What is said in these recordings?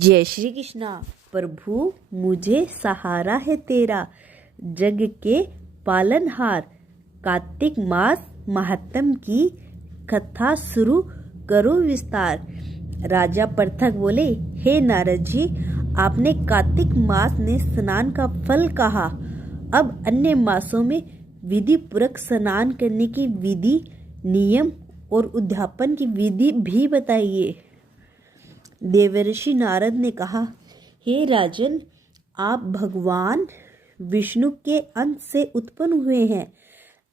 जय श्री कृष्णा। प्रभु मुझे सहारा है तेरा, जग के पालनहार। कार्तिक मास महात्म की कथा शुरू करो विस्तार। राजा पृथक बोले, हे नारद जी, आपने कार्तिक मास में स्नान का फल कहा, अब अन्य मासों में विधि पूर्वक स्नान करने की विधि, नियम और उद्यापन की विधि भी बताइए। देवर्षि नारद ने कहा, हे राजन, आप भगवान विष्णु के अंश से उत्पन्न हुए हैं,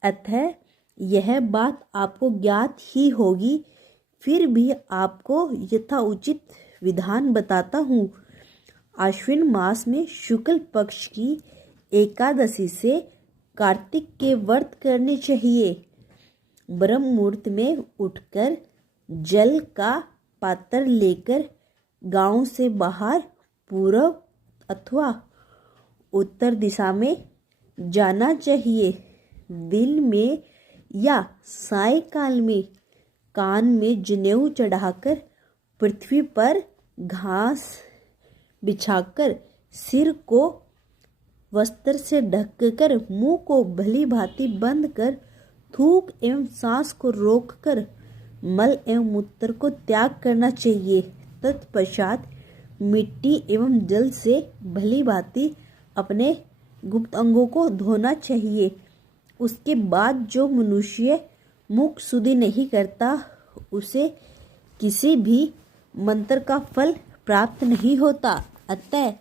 अतः यह बात आपको ज्ञात ही होगी। फिर भी आपको यथाउचित विधान बताता हूँ। आश्विन मास में शुक्ल पक्ष की एकादशी से कार्तिक के व्रत करने चाहिए। ब्रह्म मुहूर्त में उठकर जल का पात्र लेकर गांव से बाहर पूर्व अथवा उत्तर दिशा में जाना चाहिए। दिन में या सायंकाल में कान में जनेऊ चढ़ाकर पृथ्वी पर घास बिछाकर सिर को वस्त्र से ढककर मुंह को भली भांति बंद कर थूक एवं सांस को रोककर मल एवं मूत्र को त्याग करना चाहिए। तत्पश्चात मिट्टी एवं जल से भली भांति अपने गुप्त अंगों को धोना चाहिए। उसके बाद जो मनुष्य मुख शुद्धि नहीं करता, उसे किसी भी मंत्र का फल प्राप्त नहीं होता। अतः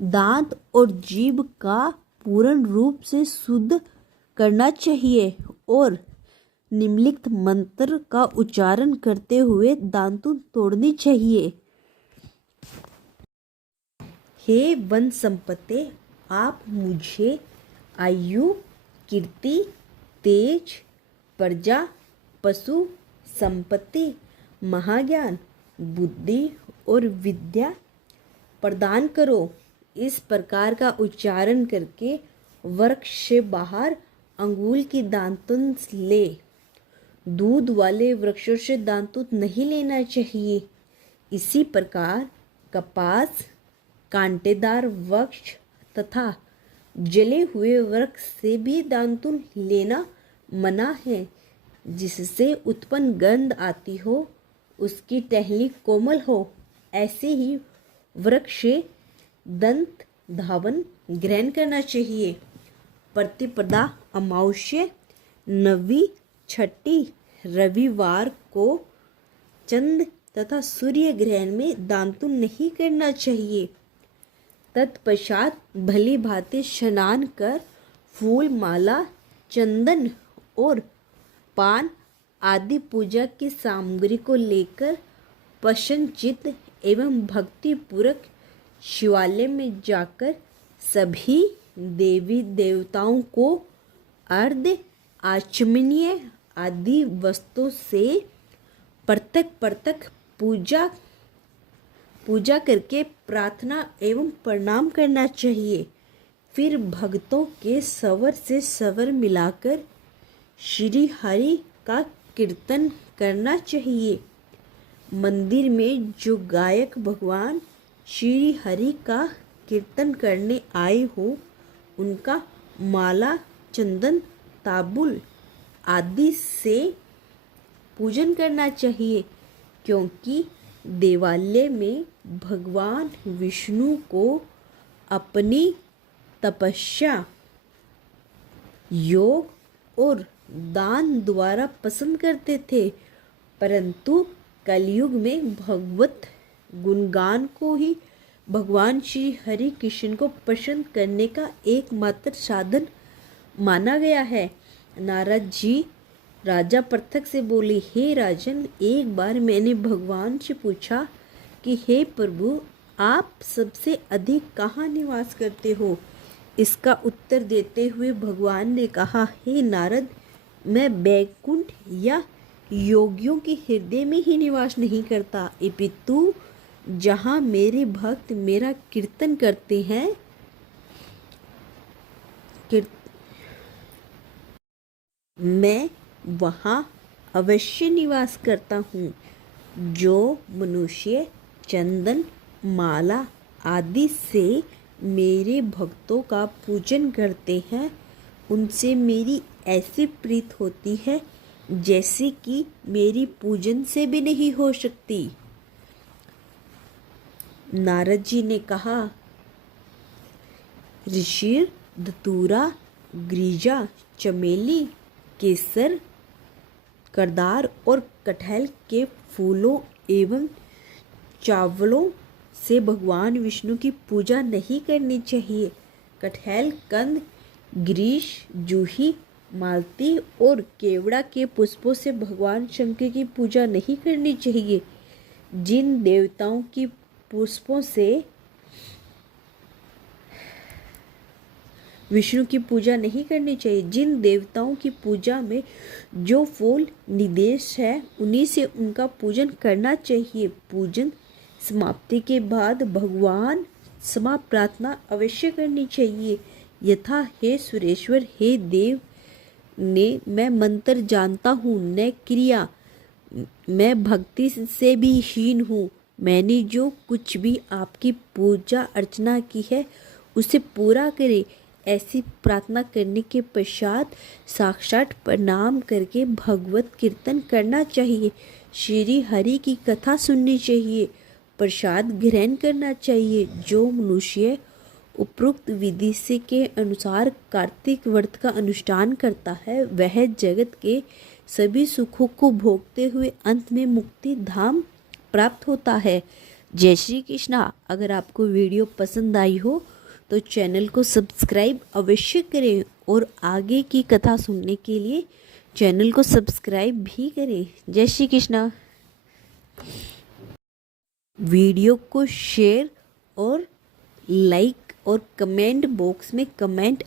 दांत और जीभ का पूर्ण रूप से शुद्ध करना चाहिए और निम्नलिखित मंत्र का उच्चारण करते हुए दांतुन तोड़नी चाहिए। हे वन संपत्ति, आप मुझे आयु, कीर्ति, तेज, प्रजा, पशु, संपत्ति, महाज्ञान, बुद्धि और विद्या प्रदान करो। इस प्रकार का उच्चारण करके वृक्ष से बाहर अंगुल की दांतुन ले। दूध वाले वृक्षों से दांतुन नहीं लेना चाहिए। इसी प्रकार कपास, कांटेदार वृक्ष तथा जले हुए वृक्ष से भी दांतुन लेना मना है। जिससे उत्पन्न गंध आती हो, उसकी टहनी कोमल हो, ऐसे ही वृक्ष से दंत धावन ग्रहण करना चाहिए। प्रतिपदा, अमावस्या, नवी, छठी, रविवार को चंद्र तथा सूर्य ग्रहण में दांतुन नहीं करना चाहिए। तत्पश्चात भली भांति स्नान कर फूल माला, चंदन और पान आदि पूजा की सामग्री को लेकर प्रसन्न चित्त एवं भक्ति पूर्वक शिवालय में जाकर सभी देवी देवताओं को अर्घ्य, आचमनीय आदि वस्तुओं से पृथक पृथक पूजा करके प्रार्थना एवं प्रणाम करना चाहिए। फिर भक्तों के स्वर से स्वर मिलाकर श्री हरि का कीर्तन करना चाहिए। मंदिर में जो गायक भगवान श्री हरि का कीर्तन करने आए हो, उनका माला, चंदन, तांबुल आदि से पूजन करना चाहिए, क्योंकि देवालय में भगवान विष्णु को अपनी तपस्या, योग और दान द्वारा पसंद करते थे। परंतु कलयुग में भगवत गुणगान को ही भगवान श्री हरि कृष्ण को पसंद करने का एकमात्र साधन माना गया है। नारद जी राजा पृथक से बोले, हे राजन, एक बार मैंने भगवान से पूछा कि हे प्रभु, आप सबसे अधिक कहाँ निवास करते हो? इसका उत्तर देते हुए भगवान ने कहा, हे नारद, मैं वैकुंठ या योगियों के हृदय में ही निवास नहीं करता, अपितु जहाँ मेरे भक्त मेरा कीर्तन करते हैं, मैं वहाँ अवश्य निवास करता हूँ। जो मनुष्य चंदन, माला आदि से मेरे भक्तों का पूजन करते हैं, उनसे मेरी ऐसी प्रीत होती है जैसी कि मेरी पूजन से भी नहीं हो सकती। नारद जी ने कहा, ऋषि धतूरा, ग्रीजा, चमेली, केसर, करदार और कटहल के फूलों एवं चावलों से भगवान विष्णु की पूजा नहीं करनी चाहिए। कटहल, कंद, ग्रीष, जूही, मालती और केवड़ा के पुष्पों से भगवान शंकर की पूजा नहीं करनी चाहिए। जिन देवताओं की पुष्पों से विष्णु की पूजा नहीं करनी चाहिए, जिन देवताओं की पूजा में जो फूल निर्देश है उन्हीं से उनका पूजन करना चाहिए। पूजन समाप्ति के बाद भगवान क्षमा प्रार्थना अवश्य करनी चाहिए, यथा हे सुरेश्वर, हे देव ने मैं मंत्र जानता हूँ न क्रिया, मैं भक्ति से भी हीन हूँ। मैंने जो कुछ भी आपकी पूजा अर्चना की है उसे पूरा करे। ऐसी प्रार्थना करने के पश्चात साक्षात प्रणाम करके भगवत कीर्तन करना चाहिए, श्री हरि की कथा सुननी चाहिए, प्रसाद ग्रहण करना चाहिए। जो मनुष्य उपरोक्त विधि से के अनुसार कार्तिक व्रत का अनुष्ठान करता है वह जगत के सभी सुखों को भोगते हुए अंत में मुक्ति धाम प्राप्त होता है। जय श्री कृष्णा। अगर आपको वीडियो पसंद आई हो तो चैनल को सब्सक्राइब अवश्य करें और आगे की कथा सुनने के लिए चैनल को सब्सक्राइब भी करें। जय श्री कृष्णा। वीडियो को शेयर और लाइक और कमेंट बॉक्स में कमेंट